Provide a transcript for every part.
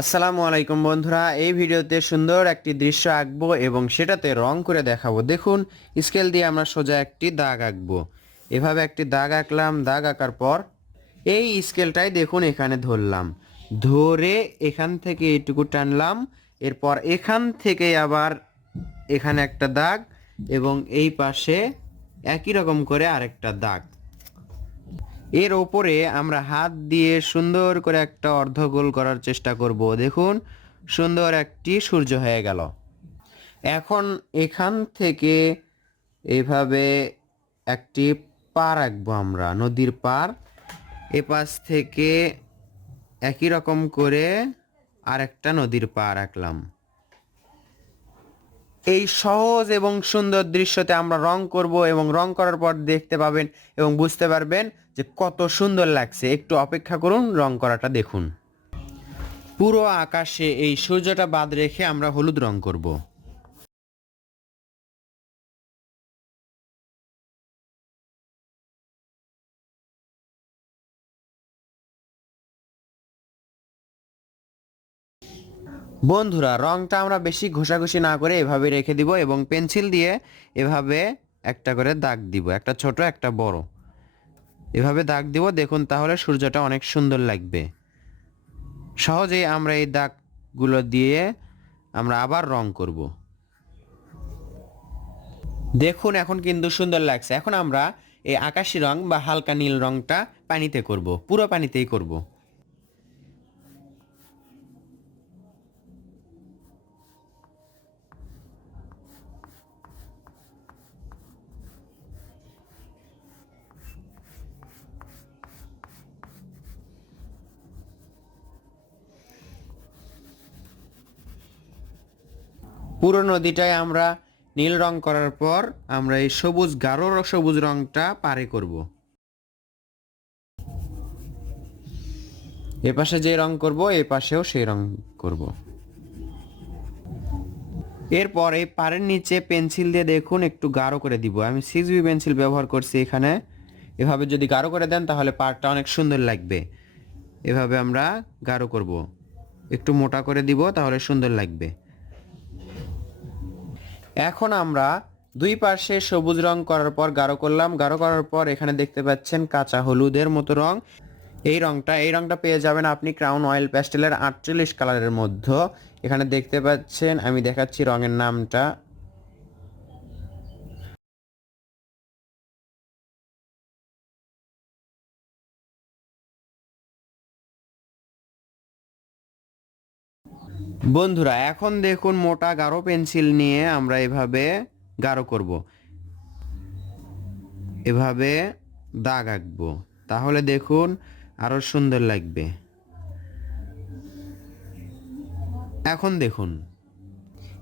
আসসালামু আলাইকুম বন্ধুরা, এই ভিডিওতে সুন্দর একটি দৃশ্য আঁকবো এবং সেটাতে রং করে দেখাবো। দেখুন, স্কেল দিয়ে আমরা সোজা একটি দাগ আঁকবো। এভাবে একটি দাগ আঁকলাম। দাগ আঁকার পর এই স্কেলটাই দেখুন এখানে ধরলাম, ধরে এখান থেকে এইটুকু টানলাম। এরপর এখান থেকে আবার এখানে একটা দাগ এবং এই পাশে একই রকম করে আরেকটা দাগ। এর ওপরে আমরা হাত দিয়ে সুন্দর করে একটা অর্ধগোল করার চেষ্টা করব। দেখুন, সুন্দর একটি সূর্য হয়ে গেল। এখন এখান থেকে এভাবে একটি পার আঁকবো আমরা, নদীর পার। এপাশ থেকে একই রকম করে আরেকটা নদীর পার আঁকলাম। এই সহজ এবং সুন্দর দৃশ্যতে আমরা রং করব এবং রং করার পর দেখতে পাবেন এবং বুঝতে পারবেন যে কত সুন্দর লাগছে। একটু অপেক্ষা করুন, রং করাটা দেখুন। পুরো আকাশে এই সূর্যটা বাদ রেখে আমরা হলুদ রং করব। বন্ধুরা, রংটা আমরা বেশি ঘষাঘষি না করে এভাবে রেখে দিব এবং পেন্সিল দিয়ে এভাবে একটা করে দাগ দিব, একটা ছোট একটা বড়, এভাবে দাগ দিব। দেখুন, তাহলে সূর্যটা অনেক সুন্দর লাগবে। সহজেই আমরা এই দাগগুলো দিয়ে আমরা আবার রং করব। দেখুন, এখন কিন্তু সুন্দর লাগছে। এখন আমরা এই আকাশি রং বা হালকা নীল রংটা পানিতে করব, পুরো পানিতেই করব। পুরো নদীটায় আমরা নীল রং করার পর আমরা এই সবুজ, গাঢ় সবুজ রংটা পারে করব। এপাশে যে রং করব এই পাশেও সেই রং করব। এরপর এই পাড়ের নিচে পেন্সিল দিয়ে দেখুন একটু গাঢ় করে দিব। আমি 6B পেন্সিল ব্যবহার করছি এখানে। এভাবে যদি গাঢ় করে দেন তাহলে পাড়টা অনেক সুন্দর লাগবে। এভাবে আমরা গাঢ় করব, একটু মোটা করে দিব, তাহলে সুন্দর লাগবে। এখন আমরা দুই পাশে সবুজ রং করার পর গাঢ় করলাম। গাঢ় করার পর এখানে দেখতে পাচ্ছেন কাঁচা হলুদের মতো রং। এই রংটা পেয়ে যাবেন আপনি ক্রাউন অয়েল প্যাস্টেলের 48 কালারের মধ্যে। এখানে দেখতে পাচ্ছেন, আমি দেখাচ্ছি রঙের নামটা। বন্ধুরা, এখন দেখুন মোটা গাঢ় পেন্সিল নিয়ে আমরা এভাবে গাঢ় করব, এভাবে দাগ আঁকবো, তাহলে দেখুন আরো সুন্দর লাগবে। এখন দেখুন,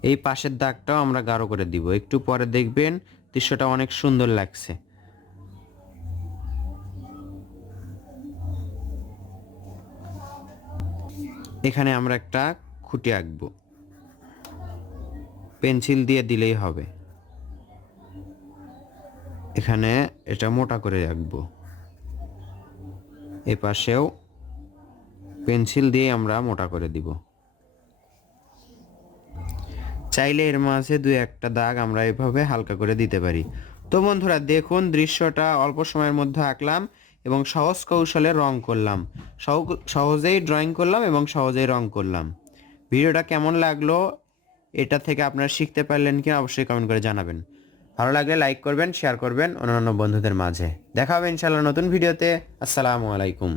এই পাশের দাগটাও আমরা গাঢ় করে দিব। একটু পরে দেখবেন দৃশ্যটা অনেক সুন্দর লাগছে। এখানে আমরা একটা খুঁটি আঁকবো, পেন্সিল দিয়ে দিলেই হবে। এখানে এটা মোটা করে আঁকবো, এ পাশেও পেন্সিল দিয়ে আমরা মোটা করে দিব। চাইলে এর মাঝে দুই একটা দাগ আমরা এভাবে হালকা করে দিতে পারি। তো বন্ধুরা, দেখুন দৃশ্যটা অল্প সময়ের মধ্যে আঁকলাম এবং সহজ কৌশলে রং করলাম। সহজেই ড্রয়িং করলাম এবং সহজেই রং করলাম। ভিডিওটা কেমন লাগলো, এটা থেকে আপনারা শিখতে পারলেন কিনা অবশ্যই কমেন্ট করে জানাবেন। ভালো লাগলে লাইক করবেন, শেয়ার করবেন অন্যান্য বন্ধুদের মাঝে। দেখা হবে ইনশাআল্লাহ নতুন ভিডিওতে। আসসালামু আলাইকুম।